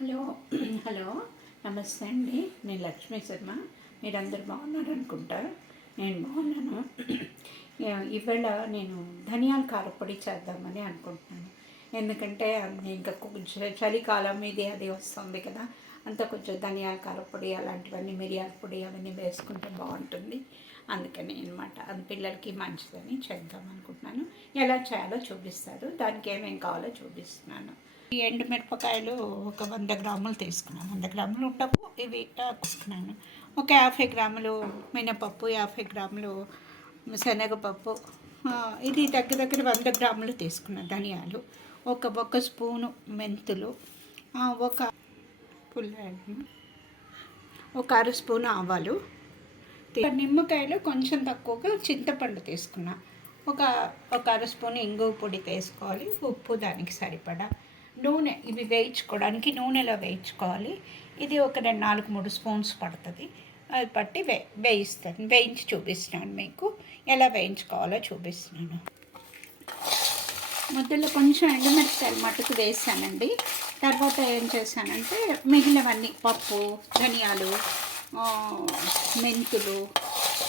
Hello hello నమస్తే అండి. నేను లక్ష్మీ శర్మ. మీరందరూ బాగున్నారు అనుకుంటా. నేను బాగున్నాను. ఇవాళ నేను ధనియాల కారపొడి చేద్దామని అనుకుంటున్నాను. ఎందుకంటే ఇంకా కొంచెం చలికాలం ఇది అది వస్తుంది కదా, అంత కొంచెం ధనియాల కారపొడి అలాంటివన్నీ మిరియాల పొడి అవన్నీ వేసుకుంటే బాగుంటుంది. అందుకని అనమాట, అది పిల్లలకి మంచిదని చేద్దాం అనుకుంటున్నాను. ఎలా చేయాలో చూపిస్తారు, దానికి ఏమేమి కావాలో చూపిస్తున్నాను. ఈ ఎండుమిరపకాయలు ఒక 100 గ్రాములు తీసుకున్నాను. 100 గ్రాములు ఉండవు ఇవి తీసుకున్నాను. ఒక 50 గ్రాములు మినపప్పు, 50 గ్రాములు శనగపప్పు, ఇది దగ్గర 100 గ్రాములు తీసుకున్నాను. ధనియాలు ఒక స్పూను మెంతులు, ఒక ఒక అర స్పూను ఆవాలు, నిమ్మకాయలు కొంచెం తక్కువగా చింతపండు తీసుకున్నా, ఒక అర స్పూను ఇంగువ పొడి వేసుకోవాలి, ఉప్పు దానికి సరిపడా, నూనె ఇవి వేయించుకోవడానికి నూనెలో వేయించుకోవాలి. ఇది ఒక 4-3 స్పూన్స్ పడుతుంది. అది పట్టి వేయించి చూపిస్తున్నాను. మీకు ఎలా వేయించుకోవాలో చూపిస్తున్నాను. మొదల్లో కొంచెం ఎండుమిరపకాయలు మట్టుకు వేసానండి. తర్వాత ఏం చేశానంటే మిగిలినవన్నీ పప్పు, ధనియాలు, మెంతులు,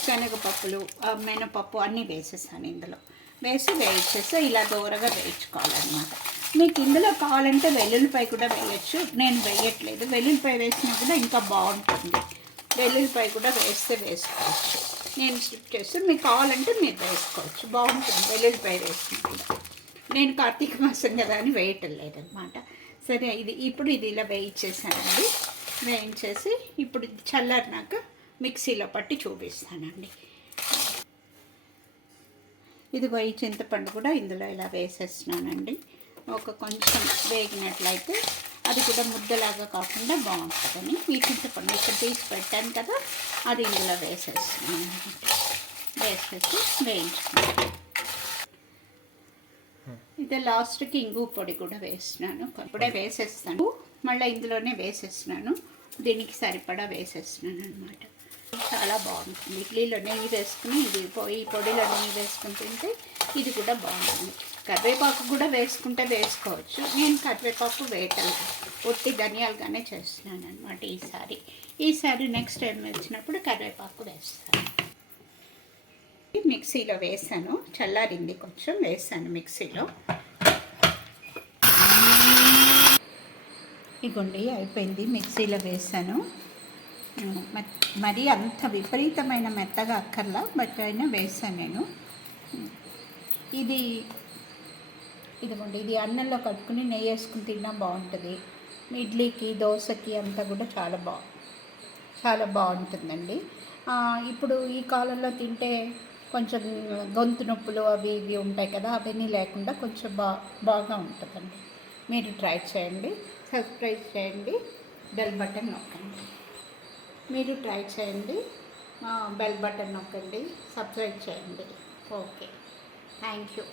శనగపప్పులు, మినపప్పు అన్నీ వేసేసాను. ఇందులో వేయించేసి ఇలా దూరగా వేయించుకోవాలన్నమాట. మీకు ఇందులో కావాలంటే వెల్లుల్లిపాయ కూడా వేయచ్చు. నేను వేయట్లేదు. వెల్లుల్లిపాయ వేసినా కూడా ఇంకా బాగుంటుంది. వెల్లుల్లిపాయ కూడా వేసుకోవచ్చు. నేను స్కిప్ చేస్తే మీకు కావాలంటే మీరు వేసుకోవచ్చు, బాగుంటుంది వెల్లుల్లిపాయ వేసినప్పుడు. నేను కార్తీక మాసం కదా అని వేయటం లేదనమాట. సరే, ఇప్పుడు ఇది ఇలా వేయించేసానండి. వేయించేసి ఇప్పుడు చల్లారినాక మిక్సీలో పట్టి చూపిస్తానండి. ఇది చింతపండు కూడా ఇందులో ఇలా వేసేస్తున్నానండి. కొంచెం వేగినట్లయితే అది కూడా ముద్దలాగా కాకుండా బాగుంటుందని ఈ చింతపండు ఇక్కడ తీసి పెట్టాను కదా, అది ఇందులో వేసేస్తున్నాను. వేసేసి వేయించుకున్నాను. ఇది లాస్ట్కి ఇంగువ పొడి కూడా వేస్తున్నాను. ఇప్పుడే వేసేస్తాను, మళ్ళీ ఇందులోనే వేసేస్తున్నాను. దీనికి సరిపడా వేసేస్తున్నాను అనమాట. చాలా బాగుంటుంది. ఇడ్లీలో నెయ్యి వేసుకుని ఈ పొడిలో నెయ్యి వేసుకుని తింటే ఇది కూడా బాగుంటుంది. కరివేపాకు కూడా వేసుకోవచ్చు. నేను కరివేపాకు వేయట్లేదు, ఒట్టి ధనియాలుగానే చేస్తున్నాను అనమాట. ఈసారి నెక్స్ట్ టైం వచ్చినప్పుడు కరివేపాకు వేస్తాను. మిక్సీలో వేసాను, చల్లారింది కొంచెం, వేసాను మిక్సీలో. ఇగోండి అయిపోయింది, మిక్సీలో వేసాను. మరి అంత విపరీతమైన మెత్తగా అక్కర్లా, బట్ అయినా వేసాను నేను. ఇదిగోండి, ఇది అన్నంలో కట్టుకుని నెయ్యి వేసుకుని తిన్నా బాగుంటుంది. ఇడ్లీకి, దోశకి అంతా కూడా చాలా బాగుంటుందండి. ఇప్పుడు ఈ కాలంలో తింటే కొంచెం గొంతు నొప్పులు అవి ఇవి ఉంటాయి కదా, అవన్నీ లేకుండా కొంచెం బాగా ఉంటుందండి. మీరు ట్రై చేయండి, సబ్స్క్రైబ్ చేయండి, బెల్ బటన్ నొక్కండి. మీరు ట్రై చేయండి, బెల్ బటన్ నొక్కండి, సబ్స్క్రైబ్ చేయండి. Okay, thank you.